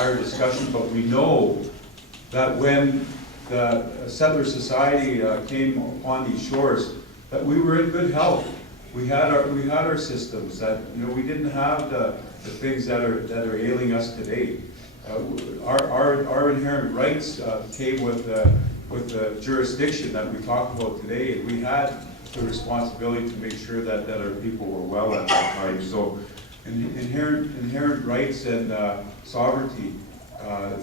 entire discussion, but we know that when the settler society came upon these shores, that we were in good health. We had our systems. That we didn't have the things that are ailing us today. Our inherent rights came with the jurisdiction that we talk about today, and we had the responsibility to make sure that our people were well at that time. So inherent rights and sovereignty,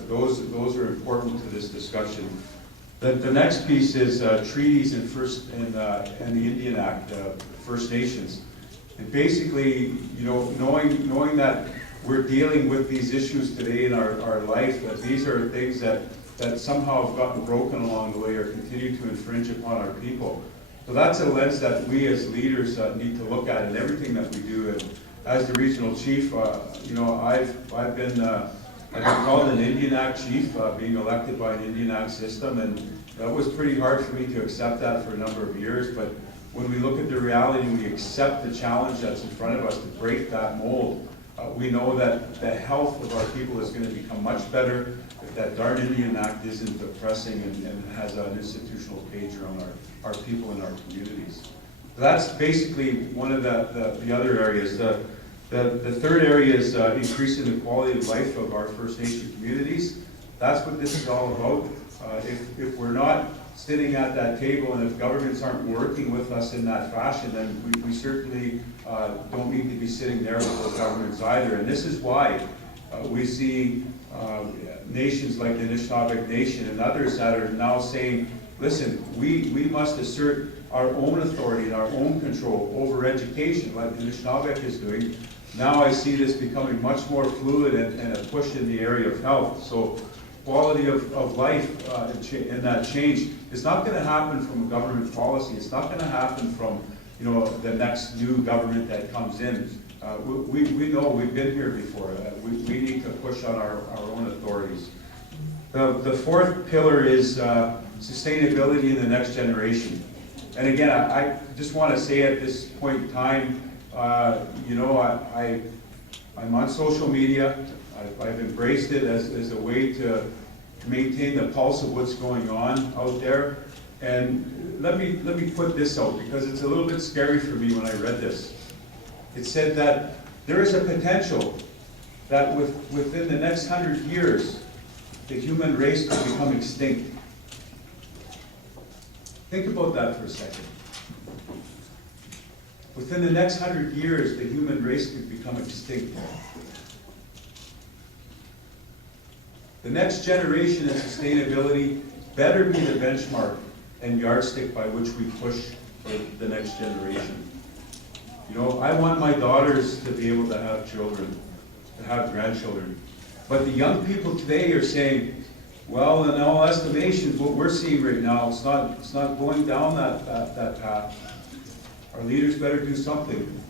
those are important to this discussion. The next piece is treaties and the Indian Act, First Nations, and basically, knowing that we're dealing with these issues today in our life, that these are things that somehow have gotten broken along the way or continue to infringe upon our people. So that's a lens that we as leaders need to look at in everything that we do. And as the regional chief, I've been called an Indian Act chief, being elected by an Indian Act system, and that was pretty hard for me to accept that for a number of years. But when we look at the reality and we accept the challenge that's in front of us to break that mold, we know that the health of our people is going to become much better if that darn Indian Act isn't oppressing and has an institutional cage around our people and our communities. So that's basically one of the other areas. The third area is increasing the quality of life of our First Nation communities. That's what this is all about. If we're not sitting at that table and if governments aren't working with us in that fashion, then we certainly don't need to be sitting there with those governments either. And this is why we see nations like the Anishinabek Nation and others that are now saying, listen, we must assert our own authority and our own control over education, like the Anishinabek is doing. Now I see this becoming much more fluid and a push in the area of health. So quality of life and that change is not going to happen from a government policy. It's not going to happen from the next new government that comes in. We know we've been here before. We need to push on our own authorities. The fourth pillar is sustainability in the next generation. And again, I just want to say at this point in time, I'm on social media. I've embraced it as a way to maintain the pulse of what's going on out there. And let me put this out, because it's a little bit scary for me when I read this. It said that there is a potential that within the next 100 years, the human race could become extinct. Think about that for a second. Within the next 100 years, the human race could become extinct. The next generation in sustainability better be the benchmark and yardstick by which we push for the next generation. I want my daughters to be able to have children, to have grandchildren. But the young people today are saying, well, in all estimations, what we're seeing right now, it's not going down that path. Our leaders better do something.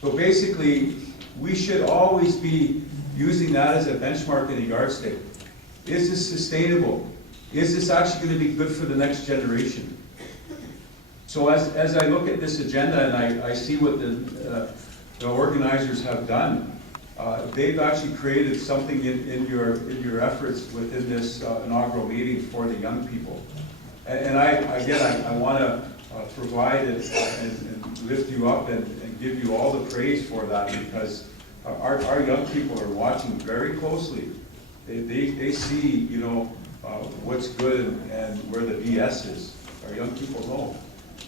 So basically, we should always be using that as a benchmark and a yardstick. Is this sustainable? Is this actually going to be good for the next generation? So as I look at this agenda and I see what the organizers have done, they've actually created something in your efforts within this inaugural meeting for the young people. And I want to provide and lift you up and give you all the praise for that, because our young people are watching very closely. They see what's good and where the BS is. Our young people know.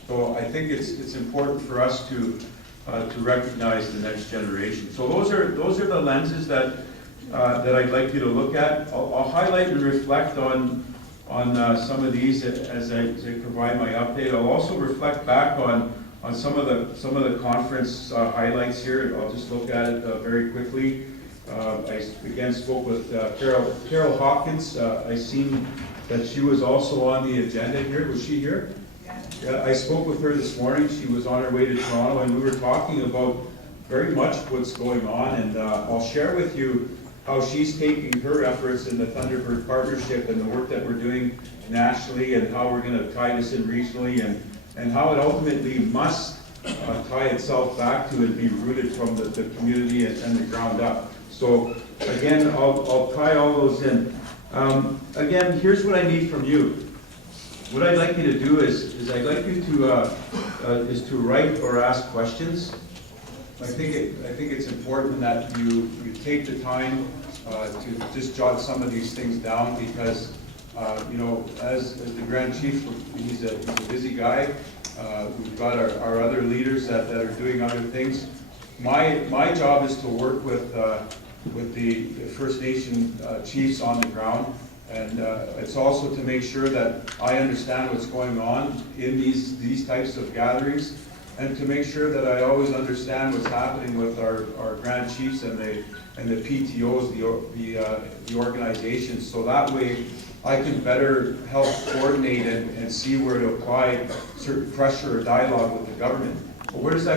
So I think it's important for us to recognize the next generation. So those are the lenses that I'd like you to look at. I'll highlight and reflect on some of these as I provide my update. I'll also reflect back on some of the conference highlights here. I'll just look at it very quickly. I again spoke with Carol Hawkins. I seen that she was also on the agenda here. Was she here? Yeah, I spoke with her this morning. She was on her way to Toronto, and we were talking about very much what's going on, and I'll share with you how she's taking her efforts in the Thunderbird Partnership and the work that we're doing nationally, and how we're going to tie this in regionally, and how it ultimately must tie itself back to and be rooted from the community and the ground up. So again, I'll tie all those in. Again, here's what I need from you. What I'd like you to do is I'd like you to write or ask questions. I think it's important that you take the time to just jot some of these things down, because you know, as the Grand Chief, he's a busy guy. We've got our other leaders that are doing other things. My job is to work with the First Nation chiefs on the ground, and it's also to make sure that I understand what's going on in these types of gatherings, and to make sure that I always understand what's happening with our Grand Chiefs and the PTOs, the organizations, so that way I can better help coordinate and see where to apply certain pressure or dialogue with the government. But where does that